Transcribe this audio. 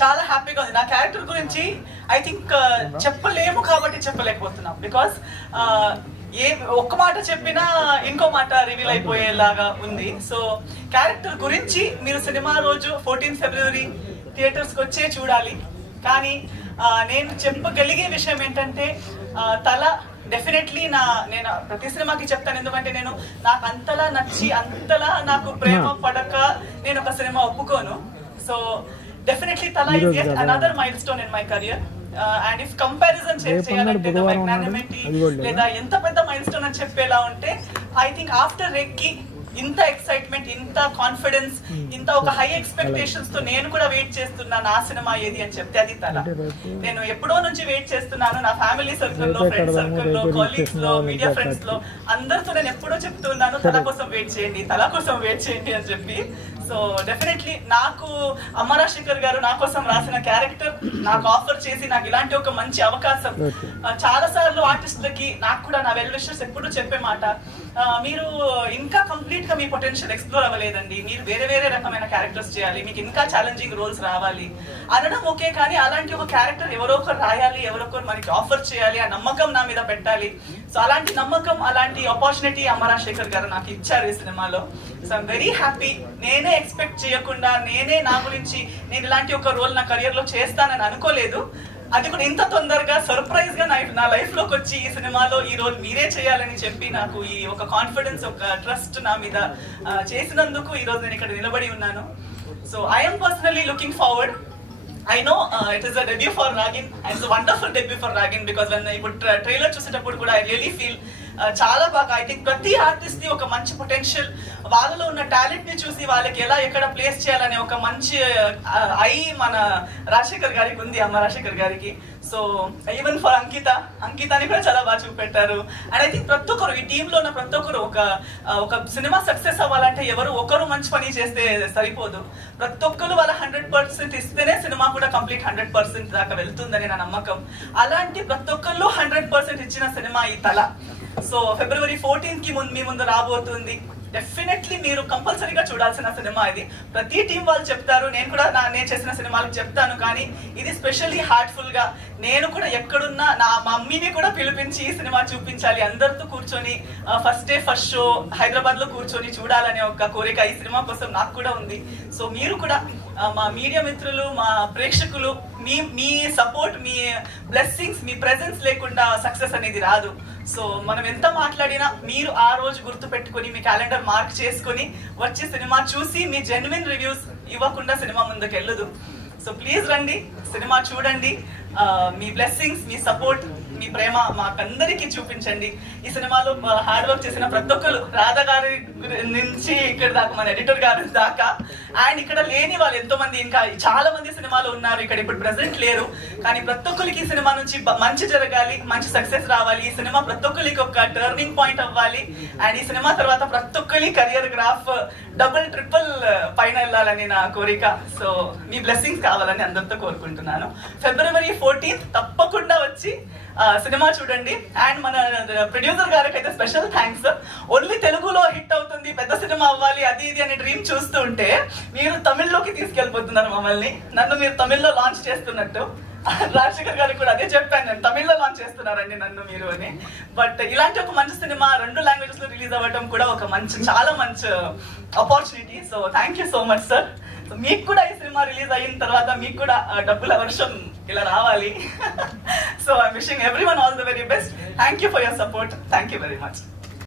చాలా హ్యాపీగా ఉంది. నా క్యారెక్టర్ గురించి ఐ థింక్ చెప్పలేము కాబట్టి చెప్పలేకపోతున్నాం. బికాస్ ఒక్క మాట చెప్పినా ఇంకో మాట రివీల్ అయిపోయేలాగా ఉంది. సో క్యారెక్టర్ గురించి మీరు సినిమా రోజు 14 ఫిబ్రవరి థియేటర్స్కి వచ్చే చూడాలి. కానీ నేను చెప్పగలిగే విషయం ఏంటంటే తల డెఫినెట్లీ నేను ప్రతి సినిమాకి చెప్తాను, ఎందుకంటే నాకు అంతలా నచ్చి అంతలా నాకు ప్రేమ పడక నేను ఒక సినిమా ఒప్పుకోను. సో డెఫినెట్లీ తల is yet another mile stone in my career. And if comparison చేయాలంటే మ్యాగ్నానిమిటీ లేదా ఎంత పెద్ద మైల్ స్టోన్ అని చెప్పేలా ఉంటే ఐ థింక్ ఆఫ్టర్ రెక్కి ఇంత ఎక్సైట్మెంట్, ఇంత కాన్ఫిడెన్స్, ఇంత ఒక హై ఎక్స్పెక్టేషన్స్ తో నేను కూడా వెయిట్ చేస్తున్నా నా సినిమా ఏది అని చెప్తే అది తల. నేను ఎప్పుడో నుంచి వెయిట్ చేస్తున్నాను. నా ఫ్యామిలీ సర్కిల్లో, ఫ్రెండ్స్ సర్కిల్లో, కొలీగ్స్ లో, మీడియా ఫ్రెండ్స్ లో అందరితో నేను ఎప్పుడో చెప్తున్నాను తల కోసం వెయిట్ చేయండి, తల కోసం వెయిట్ చేయండి అని చెప్పి. సో డెఫినెట్లీ నాకు అమ్మ రాజశేఖర్ గారు నా కోసం రాసిన క్యారెక్టర్ నాకు ఆఫర్ చేసి నాకు ఇలాంటి ఒక మంచి అవకాశం. చాలా సార్లు ఆర్టిస్టులకి నాకు కూడా నా వెల్ విషర్స్ ఎప్పుడు చెప్పే మాట, మీరు ఇంకా కంప్లీట్ గా మీ పొటెన్షియల్ ఎక్స్ప్లోర్ అవ్వలేదండి, మీరు వేరే వేరే రకమైన క్యారెక్టర్స్ చేయాలి, మీకు ఇంకా ఛాలెంజింగ్ రోల్స్ రావాలి అనడం ఓకే. కానీ అలాంటి ఒక క్యారెక్టర్ ఎవరో ఒకరు రాయాలి, ఎవరో ఒకరు మనకి ఆఫర్ చేయాలి, ఆ నమ్మకం నా మీద పెట్టాలి. సో అలాంటి నమ్మకం, అలాంటి ఆపర్చునిటీ అమ్మ రాజశేఖర్ గారు నాకు ఇచ్చారు ఈ సినిమాలో. So I'm very happy. నేనే ఎక్స్పెక్ట్ చేయకుండా నేనే నా గురించి నేను ఇలాంటి ఒక రోల్ నా కెరియర్ లో చేస్తానని అనుకోలేదు. అది కూడా ఇంత తొందరగా సర్ప్రైజ్ గా నా లైఫ్ లోకి వచ్చి ఈ సినిమాలో ఈ రోల్ మీరే చేయాలని చెప్పి నాకు ఈ ఒక కాన్ఫిడెన్స్, ఒక ట్రస్ట్ నా మీద చేసినందుకు ఈ రోజు నేను ఇక్కడ నిలబడి ఉన్నాను. So I'm personally looking forward. I know it is a debut for Ragin, and it's a wonderful debut for Ragin because when I put trailer చూసేటప్పుడు కూడా I really feel చాలా బాగా ఐ థింక్ ప్రతి ఆర్టిస్ట్ ది ఒక మంచి potential, వాళ్ళలో ఉన్న talent ని చూసి వాళ్ళకి ఎలా ఎక్కడ ప్లేస్ చేయాలనే ఒక మంచి ఐ మన రాజశేఖర్ గారికి ఉంది, అమ్మ రాజశేఖర్ గారికి. సో ఈవెన్ ఫర్ అంకితాని కూడా చాలా బాగా చూపెట్టారు. అండ్ ఐ థింక్ ప్రతి ఒక్కరు ఈ టీమ్ లో ఉన్న ప్రతి ఒక్కరు ఒక సినిమా సక్సెస్ అవ్వాలంటే ఎవరు ఒకరు మంచి పని చేస్తే సరిపోదు, ప్రతి ఒక్కరు వాళ్ళ 100% ఇస్తేనే సినిమా కూడా కంప్లీట్ 100% దాకా వెళ్తుందని నా నమ్మకం. అలాంటి ప్రతి ఒక్కళ్ళు 100% ఇచ్చిన సినిమా ఈ తల. సో ఫిబ్రవరి 14 కి మీ ముందు రాబోతుంది. డెఫినెట్లీ మీరు కంపల్సరీగా చూడాల్సిన సినిమా ఇది. ప్రతి టీం వాళ్ళు చెప్తారు, నేను కూడా నేను చేసిన సినిమాలకు చెప్తాను, కానీ ఇది స్పెషల్లీ హార్ట్ఫుల్ గా నేను కూడా ఎక్కడున్నా నా మమ్మీని కూడా పిలిపించి ఈ సినిమా చూపించాలి, అందరితో కూర్చొని first day first show Hyderabad లో కూర్చొని చూడాలనే ఒక కోరిక ఈ సినిమా కోసం నాకు కూడా ఉంది. సో మీరు కూడా మా మీడియా మిత్రులు, మా ప్రేక్షకులు, మీ సపోర్ట్, మీ బ్లెస్సింగ్స్, మీ ప్రెజెన్స్ లేకుండా సక్సెస్ అనేది రాదు. సో మనం ఎంత మాట్లాడినా మీరు ఆ రోజు గుర్తు పెట్టుకుని మీ క్యాలెండర్ మార్క్ చేసుకుని వచ్చి సినిమా చూసి మీ జెన్యున్ రివ్యూస్ ఇవ్వకుండా సినిమా ముందుకు వెళ్ళదు. సో ప్లీజ్ రండి, సినిమా చూడండి, మీ బ్లెస్సింగ్స్, మీ సపోర్ట్, మీ ప్రేమ మాకందరికి చూపించండి. ఈ సినిమాలో హార్డ్ వర్క్ చేసిన ప్రతి ఒక్కరు, రాధా గారి నుంచి ఇక్కడ దాకా మన ఎడిటర్ గారి దాకా, అండ్ ఇక్కడ లేని వాళ్ళు ఎంతో మంది, ఇంకా చాలా మంది సినిమాలో ఉన్నారు, ఇక్కడ ఇప్పుడు ప్రెసెంట్ లేరు. కానీ ప్రతి ఒక్కరికి ఈ సినిమా నుంచి మంచి జరగాలి, మంచి సక్సెస్ రావాలి, ఈ సినిమా ప్రతి ఒక్కరికి ఒక టర్నింగ్ పాయింట్ అవ్వాలి. అండ్ ఈ సినిమా తర్వాత ప్రతి ఒక్కరి కెరియర్ గ్రాఫ్ డబుల్ ట్రిపుల్ పైన వెళ్ళాలని నా కోరిక. సో మీ బ్లెస్సింగ్స్ కావాలని అందరితో కోరుకుంటున్నాను. ఫిబ్రవరి 14 తప్పకుండా వచ్చి సినిమా చూడండి. అండ్ మన ప్రొడ్యూసర్ గారికి అయితే స్పెషల్ థ్యాంక్స్. ఓన్లీ తెలుగులో హిట్ అవుతుంది, పెద్ద సినిమా అవ్వాలి, అది ఇది అనే డ్రీమ్ చూస్తూ ఉంటే మీరు తమిళ్లోకి తీసుకెళ్ళిపోతున్నారు మమ్మల్ని. నన్ను మీరు తమిళ్లో లాంచ్ చేస్తున్నట్టు రాజశేఖర్ గారికి కూడా అదే చెప్పాను, నేను తమిళ్లో లాంచ్ చేస్తున్నారండి నన్ను మీరు అని. బట్ ఇలాంటి ఒక మంచి సినిమా 2 లాంగ్వేజెస్ లో రిలీజ్ అవ్వడం కూడా ఒక చాలా మంచి opportunity. So thank you so much sir. మీకు కూడా ఈ సినిమా రిలీజ్ అయిన తర్వాత మీకు కూడా డబ్బుల వర్షం ఇలా రావాలి. So I'm wishing everyone all the very best. Thank you for your support. Thank you very much.